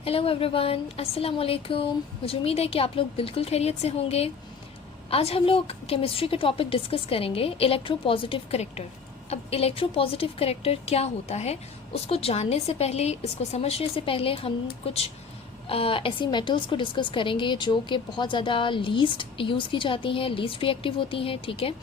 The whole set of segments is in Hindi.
हेलो एवरीवन, अस्सलाम वालेकुम। मुझे उम्मीद है कि आप लोग बिल्कुल खैरियत से होंगे। आज हम लोग केमिस्ट्री का टॉपिक डिस्कस करेंगे, इलेक्ट्रोपॉजिटिव करेक्टर। अब इलेक्ट्रोपॉजिटिव करेक्टर क्या होता है, उसको जानने से पहले, इसको समझने से पहले हम कुछ ऐसी मेटल्स को डिस्कस करेंगे जो कि बहुत ज़्यादा लीस्ट यूज़ की जाती हैं, लीस्ट रिएक्टिव होती हैं, ठीक है।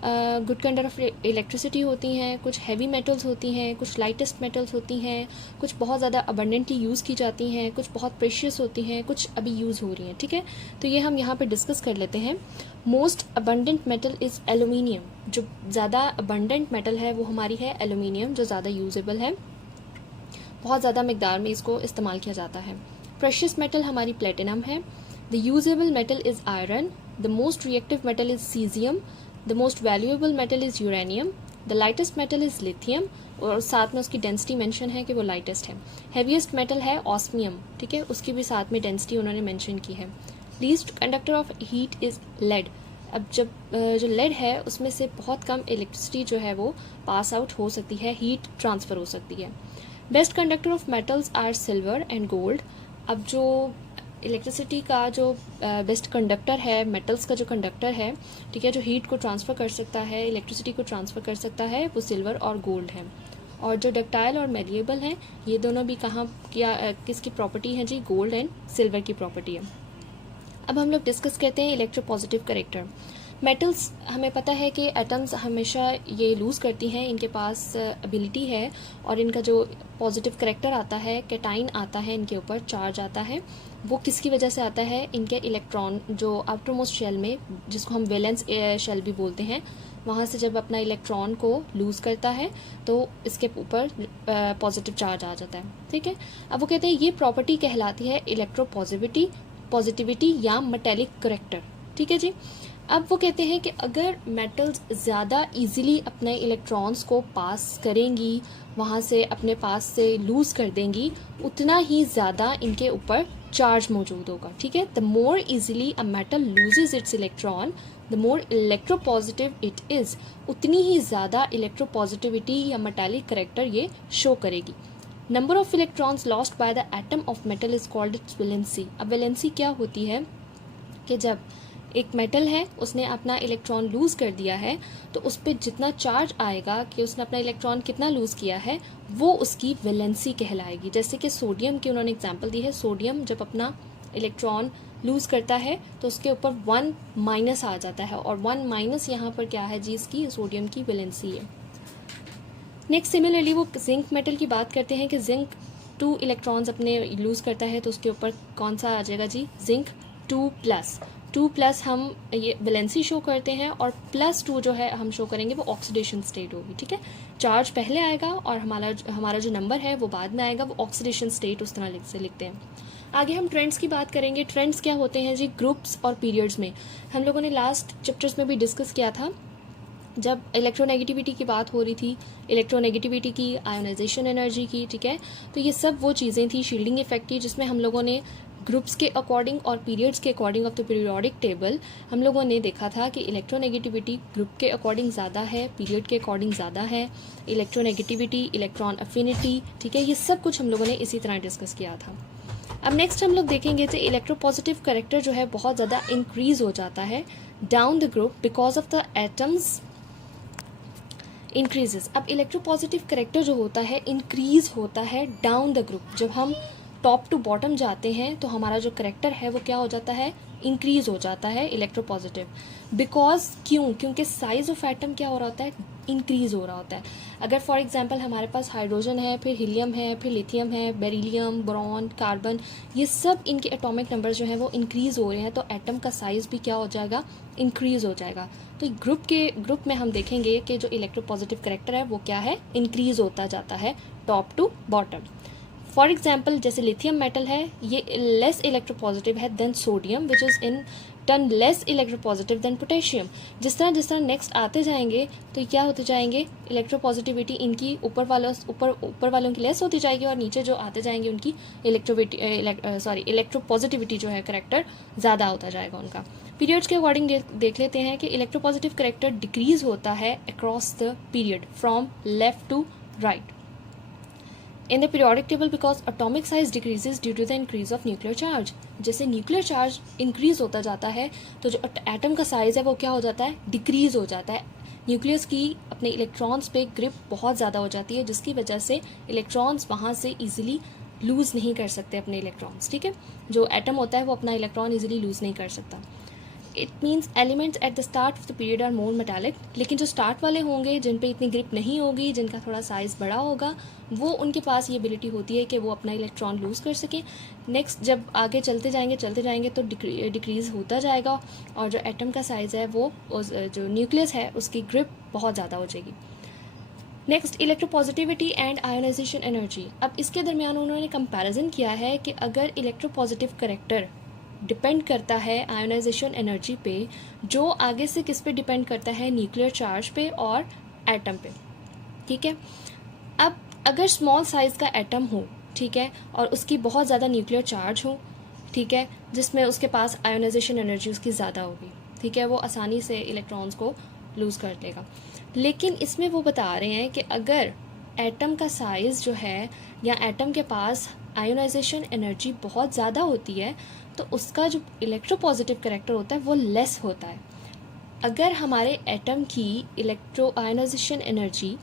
गुड कंडक्टर ऑफ इलेक्ट्रिसिटी होती हैं, कुछ हैवी मेटल्स होती हैं, कुछ लाइटेस्ट मेटल्स होती हैं, कुछ बहुत ज़्यादा अबंडेंटली यूज़ की जाती हैं, कुछ बहुत प्रेशियस होती हैं, कुछ अभी यूज़ हो रही हैं, ठीक है। तो ये हम यहाँ पे डिस्कस कर लेते हैं। Most abundant metal is aluminium. जो ज़्यादा अबंडेंट मेटल है वो हमारी है एलुमिनियम, जो ज़्यादा यूजेबल है, बहुत ज़्यादा मकदार में इसको इस्तेमाल किया जाता है। प्रेशियस मेटल हमारी प्लेटिनम है। The usable metal is iron. The most reactive metal is caesium. The most valuable metal is uranium. The lightest metal is lithium, और साथ में उसकी डेंसिटी मेंशन है कि वो लाइटेस्ट है। हैवीएस्ट मेटल है ऑस्मियम, ठीक है, उसकी भी साथ में डेंसिटी उन्होंने मेंशन की है। Least conductor of heat is lead. अब जब जो लेड है उसमें से बहुत कम इलेक्ट्रिसिटी जो है वो पास आउट हो सकती है, हीट ट्रांसफ़र हो सकती है। Best conductor of metals are silver and gold. अब जो इलेक्ट्रिसिटी का जो बेस्ट कंडक्टर है, मेटल्स का जो कंडक्टर है, ठीक है, जो हीट को ट्रांसफ़र कर सकता है, इलेक्ट्रिसिटी को ट्रांसफ़र कर सकता है, वो सिल्वर और गोल्ड है। और जो डक्टाइल और मेलिएबल हैं, ये दोनों भी कहाँ किसकी प्रॉपर्टी है जी? गोल्ड एंड सिल्वर की प्रॉपर्टी है। अब हम लोग डिस्कस करते हैं इलेक्ट्रोपॉजिटिव करेक्टर। मेटल्स, हमें पता है कि एटम्स हमेशा ये लूज़ करती हैं, इनके पास एबिलिटी है, और इनका जो पॉजिटिव करेक्टर आता है, कैटाइन आता है, इनके ऊपर चार्ज आता है, वो किसकी वजह से आता है? इनके इलेक्ट्रॉन जो आउटर मोस्ट शेल में, जिसको हम वैलेंस शेल भी बोलते हैं, वहाँ से जब अपना इलेक्ट्रॉन को लूज़ करता है तो इसके ऊपर पॉजिटिव चार्ज आ जाता है, ठीक है। अब वो कहते हैं ये प्रॉपर्टी कहलाती है पॉजिटिविटी या मेटेलिक करेक्टर, ठीक है जी। अब वो कहते हैं कि अगर मेटल्स ज़्यादा इजीली अपने इलेक्ट्रॉन्स को पास करेंगी, वहाँ से अपने पास से लूज़ कर देंगी, उतना ही ज़्यादा इनके ऊपर चार्ज मौजूद होगा, ठीक है। The more easily a metal loses it's electron, the more electropositive it is, उतनी ही ज़्यादा इलेक्ट्रोपॉजिटिविटी या मेटालिक करेक्टर ये शो करेगी। Number of electrons lost by the atom of metal is called its valency. अब वैलेंसी क्या होती है कि जब एक मेटल है उसने अपना इलेक्ट्रॉन लूज़ कर दिया है, तो उस पर जितना चार्ज आएगा कि उसने अपना इलेक्ट्रॉन कितना लूज़ किया है, वो उसकी वैलेंसी कहलाएगी। जैसे कि सोडियम की उन्होंने एग्जांपल दी है। सोडियम जब अपना इलेक्ट्रॉन लूज़ करता है तो उसके ऊपर 1 माइनस आ जाता है, और 1 माइनस यहाँ पर क्या है जी? इसकी सोडियम की वैलेंसी है। नेक्स्ट सिमिलरली वो जिंक मेटल की बात करते हैं कि जिंक 2 इलेक्ट्रॉन्स अपने लूज़ करता है, तो उसके ऊपर कौन सा आ जाएगा जी? जिंक 2 प्लस हम ये वैलेंसी शो करते हैं, और +2 जो है हम शो करेंगे वो ऑक्सीडेशन स्टेट होगी, ठीक है। चार्ज पहले आएगा और हमारा जो नंबर है वो बाद में आएगा, वो ऑक्सीडेशन स्टेट उस तरह से लिखते हैं। आगे हम ट्रेंड्स की बात करेंगे। ट्रेंड्स क्या होते हैं जी? ग्रुप्स और पीरियड्स में। हम लोगों ने लास्ट चैप्टर्स में भी डिस्कस किया था जब इलेक्ट्रोनेगेटिविटी की बात हो रही थी, इलेक्ट्रोनेगेटिविटी की, आयोनाइजेशन एनर्जी की, ठीक है। तो ये सब वो चीज़ें थी, शील्डिंग इफेक्ट की, जिसमें हम लोगों ने ग्रुप्स के अकॉर्डिंग और पीरियड्स के according of the periodic table हम लोगों ने देखा था कि इलेक्ट्रोनेगेटिविटी ग्रुप के अकॉर्डिंग ज़्यादा है, पीरियड के अकॉर्डिंग ज़्यादा है। इलेक्ट्रोनेगेटिविटी, इलेक्ट्रॉन अफिनिटी, ठीक है, ये सब कुछ हम लोगों ने इसी तरह डिस्कस किया था। अब नेक्स्ट हम लोग देखेंगे तो इलेक्ट्रोपॉजिटिव करेक्टर जो है बहुत ज़्यादा इंक्रीज हो जाता है down the group because of the atoms increases. अब इलेक्ट्रोपॉजिटिव करेक्टर जो होता है इंक्रीज होता है डाउन द ग्रुप। जब हम टॉप टू बॉटम जाते हैं तो हमारा जो करेक्टर है वो क्या हो जाता है? इंक्रीज हो जाता है इलेक्ट्रोपॉजिटिव। बिकॉज क्योंकि साइज ऑफ एटम क्या हो रहा होता है? इंक्रीज हो रहा होता है। अगर फॉर एग्जांपल हमारे पास हाइड्रोजन है, फिर हीलियम है, फिर लिथियम है, बेरिलियम, बोरॉन, कार्बन, ये सब इनके एटॉमिक नंबर जो है वो इंक्रीज हो रहे हैं, तो एटम का साइज भी क्या हो जाएगा? इंक्रीज हो जाएगा। तो ग्रुप में हम देखेंगे कि जो इलेक्ट्रोपॉजिटिव करेक्टर है वो क्या है? इंक्रीज होता जाता है top to bottom. For example जैसे लिथियम मेटल है, ये लेस इलेक्ट्रोपॉजिटिव है than sodium which is in turn less electropositive than potassium. जिस तरह नेक्स्ट आते जाएंगे तो क्या होते जाएंगे? इलेक्ट्रोपॉजिटिविटी इनकी ऊपर वालों की लेस होती जाएगी, और नीचे जो आते जाएंगे उनकी इलेक्ट्रोपॉजिटिविटी जो है करेक्टर ज़्यादा होता जाएगा उनका। पीरियड्स के अकॉर्डिंग देख लेते हैं कि इलेक्ट्रोपॉजिटिव करेक्टर डिक्रीज होता है across the period from left to right. In the periodic table because atomic size decreases due to the increase of nuclear charge. जैसे न्यूक्लियर चार्ज इंक्रीज होता जाता है तो जो एटम का साइज़ है वो क्या हो जाता है, डिक्रीज हो जाता है। न्यूक्लियस की अपने इलेक्ट्रॉन्स पे ग्रिप बहुत ज़्यादा हो जाती है, जिसकी वजह से इलेक्ट्रॉन्स वहाँ से ईजिली लूज़ नहीं कर सकते अपने इलेक्ट्रॉन्स। ठीक है, जो एटम होता है वो अपना इलेक्ट्रॉन ईजिली लूज़ नहीं कर सकता। It means elements at the start of the period are more metallic. लेकिन जो स्टार्ट वाले होंगे जिन पे इतनी ग्रिप नहीं होगी, जिनका थोड़ा साइज़ बड़ा होगा, वो उनके पास ये एबिलिटी होती है कि वो अपना इलेक्ट्रॉन लूज़ कर सकें। नेक्स्ट जब आगे चलते जाएंगे तो डिक्रीज़ होता जाएगा और जो एटम का साइज़ है वो जो न्यूक्लियस है उसकी ग्रिप बहुत ज़्यादा हो जाएगी। Next electropositivity and ionization energy. अब इसके दरमियान उन्होंने कंपैरिजन किया है कि अगर इलेक्ट्रोपॉजिटिव करेक्टर डिपेंड करता है आयोनाइजेशन एनर्जी पे, जो आगे से किस पे डिपेंड करता है, न्यूक्लियर चार्ज पे और एटम पे। ठीक है, अब अगर स्मॉल साइज़ का एटम हो, ठीक है, और उसकी बहुत ज़्यादा न्यूक्लियर चार्ज हो, ठीक है, जिसमें उसके पास आयोनाइजेशन एनर्जी उसकी ज़्यादा होगी, ठीक है, वो आसानी से इलेक्ट्रॉन्स को लूज़ कर लेगा। लेकिन इसमें वो बता रहे हैं कि अगर एटम का साइज़ जो है या एटम के पास आयोनाइजेशन एनर्जी बहुत ज़्यादा होती है तो उसका जो इलेक्ट्रोपॉजिटिव करैक्टर होता है वो लेस होता है। अगर हमारे एटम की इलेक्ट्रो आयोनाइजेशन एनर्जी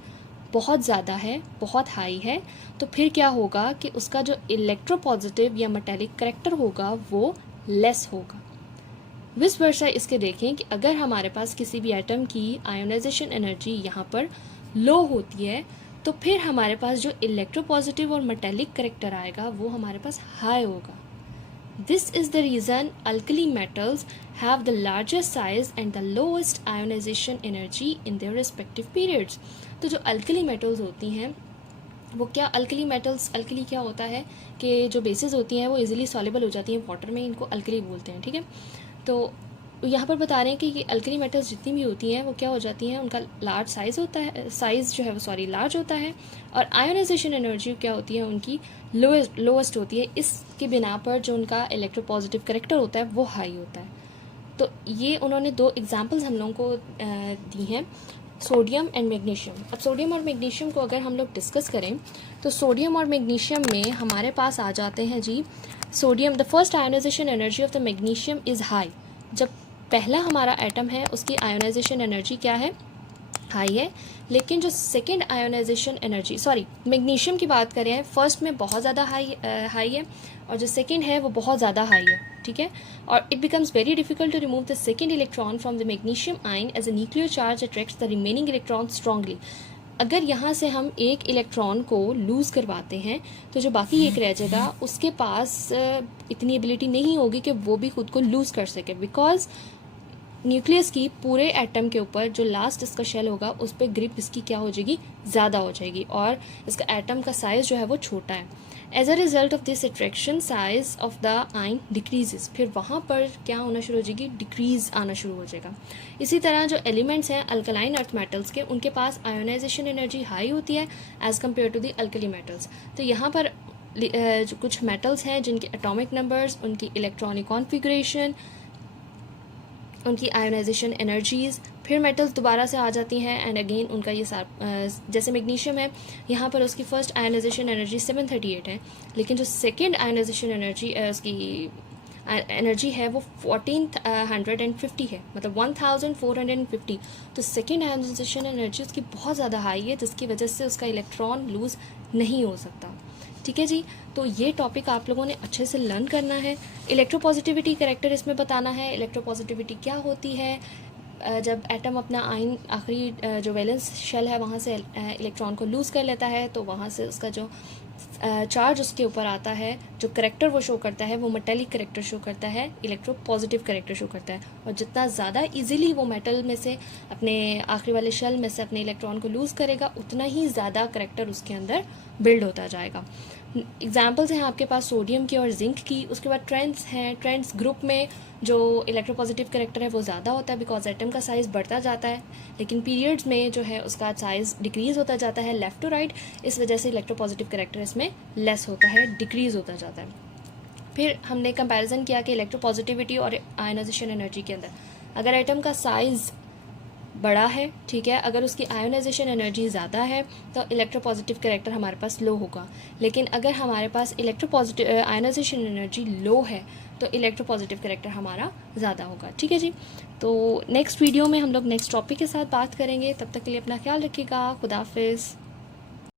बहुत ज़्यादा है, बहुत हाई है, तो फिर क्या होगा कि उसका जो इलेक्ट्रोपॉजिटिव या मेटालिक करैक्टर होगा वो लेस होगा। विस वर्सा इसके देखें कि अगर हमारे पास किसी भी एटम की आयोनाइजेशन एनर्जी यहाँ पर लो होती है तो फिर हमारे पास जो इलेक्ट्रोपॉजिटिव और मेटालिक करैक्टर आएगा वो हमारे पास हाई होगा। This is the reason alkali metals have the largest size and the lowest ionization energy in their respective periods. तो जो अल्कली मेटल्स होती हैं वो क्या, अल्कली क्या होता है कि जो बेसिस होती हैं वो इजीली सॉल्युबल हो जाती हैं वाटर में, इनको अल्कली बोलते हैं। ठीक है, तो यहाँ पर बता रहे हैं कि ये अल्कली मेटल्स जितनी भी होती हैं वो क्या हो जाती हैं, उनका लार्ज साइज़ होता है, साइज़ जो है वो लार्ज होता है, और आयोनाइजेशन एनर्जी क्या होती है उनकी लोएस्ट होती है। इसके बिना पर जो उनका इलेक्ट्रोपॉजिटिव करैक्टर होता है वो हाई होता है। तो ये उन्होंने दो एग्जांपल्स हम लोगों को दी हैं, सोडियम एंड मैग्नीशियम। अब सोडियम और मैग्नीशियम को अगर हम लोग डिस्कस करें तो सोडियम और मैग्नीशियम में हमारे पास आ जाते हैं जी, sodium the first ionisation energy of the magnesium is high. जब पहला हमारा एटम है उसकी आयोनाइजेशन एनर्जी क्या है, हाई है। लेकिन जो सेकेंड आयोनाइजेशन एनर्जी, मैग्नीशियम की बात करें, फर्स्ट में बहुत ज़्यादा हाई है और जो सेकेंड है वो बहुत ज़्यादा हाई है। ठीक है, और it becomes very difficult to remove the second electron from the magnesium ion as a nuclear charge attracts the remaining electron strongly. अगर यहाँ से हम एक इलेक्ट्रॉन को लूज़ करवाते हैं तो जो बाकी एक रह जाएगा उसके पास इतनी एबिलिटी नहीं होगी कि वो भी खुद को लूज़ कर सके, बिकॉज न्यूक्लियस की पूरे एटम के ऊपर जो लास्ट इसका शेल होगा उस पर ग्रिप इसकी क्या हो जाएगी, ज़्यादा हो जाएगी, और इसका एटम का साइज़ जो है वो छोटा है। As a result of this attraction size of the ion decreases, फिर वहाँ पर क्या होना शुरू हो जाएगी, डिक्रीज आना शुरू हो जाएगा। इसी तरह जो एलिमेंट्स हैं अल्कलाइन अर्थ मेटल्स के, उनके पास आयोनाइजेशन एनर्जी हाई होती है as compare to the alkali metals. तो यहाँ पर जो कुछ मेटल्स हैं जिनके एटॉमिक नंबर्स, उनकी इलेक्ट्रॉनिक कॉन्फ़िगरेशन, उनकी आयोनाइजेशन एनर्जीज़, फिर मेटल्स दोबारा से आ जाती हैं एंड अगेन उनका ये जैसे मैग्नीशियम है, यहाँ पर उसकी फ़र्स्ट आयोनाइजेशन एनर्जी 738 है, लेकिन जो सेकेंड आयोनाइजेशन एनर्जी उसकी एनर्जी है वो 1450 है, मतलब 1450। तो सेकेंड आयोनाइजेशन एनर्जी उसकी बहुत ज़्यादा हाई है, जिसकी वजह से उसका इलेक्ट्रॉन लूज़ नहीं हो सकता। ठीक है जी, तो ये टॉपिक आप लोगों ने अच्छे से लर्न करना है। इलेक्ट्रोपॉजिटिविटी करैक्टर इसमें बताना है, इलेक्ट्रोपॉजिटिविटी क्या होती है, जब एटम अपना आयन आखिरी जो वैलेंस शेल है वहाँ से इलेक्ट्रॉन को लूज़ कर लेता है तो वहाँ से उसका जो चार्ज उसके ऊपर आता है, जो करैक्टर वो शो करता है वो मेटेलिक करैक्टर शो करता है, इलेक्ट्रोपॉजिटिव करैक्टर शो करता है। और जितना ज़्यादा इजीली वो मेटल में से अपने आखिरी वाले शेल में से अपने इलेक्ट्रॉन को लूज़ करेगा उतना ही ज़्यादा करैक्टर उसके अंदर बिल्ड होता जाएगा। एग्जाम्पल्स हैं आपके पास सोडियम की और जिंक की। उसके बाद ट्रेंड्स हैं, ट्रेंड्स ग्रुप में जो इलेक्ट्रोपॉजिटिव करैक्टर है वो ज़्यादा होता है बिकॉज एटम का साइज़ बढ़ता जाता है, लेकिन पीरियड्स में जो है उसका साइज़ डिक्रीज़ होता जाता है लेफ़्ट टू राइट, इस वजह से इलेक्ट्रोपॉजिटिव करैक्टर इसमें लेस होता है, डिक्रीज़ होता जाता है। फिर हमने कंपैरिजन किया कि इलेक्ट्रोपॉजिटिविटी और आयोनाइजेशन एनर्जी के अंदर अगर एटम का साइज़ बड़ा है, ठीक है, अगर उसकी आयोनाइजेशन एनर्जी ज़्यादा है तो इलेक्ट्रोपॉजिटिव कैरेक्टर हमारे पास लो होगा। लेकिन अगर हमारे पास इलेक्ट्रोपॉजिटिव आयोनाइजेशन एनर्जी लो है तो इलेक्ट्रोपॉजिटिव कैरेक्टर हमारा ज़्यादा होगा, ठीक है जी। तो नेक्स्ट वीडियो में हम लोग नेक्स्ट टॉपिक के साथ बात करेंगे। तब तक के लिए अपना ख्याल रखिएगा। खुदा हाफिज़।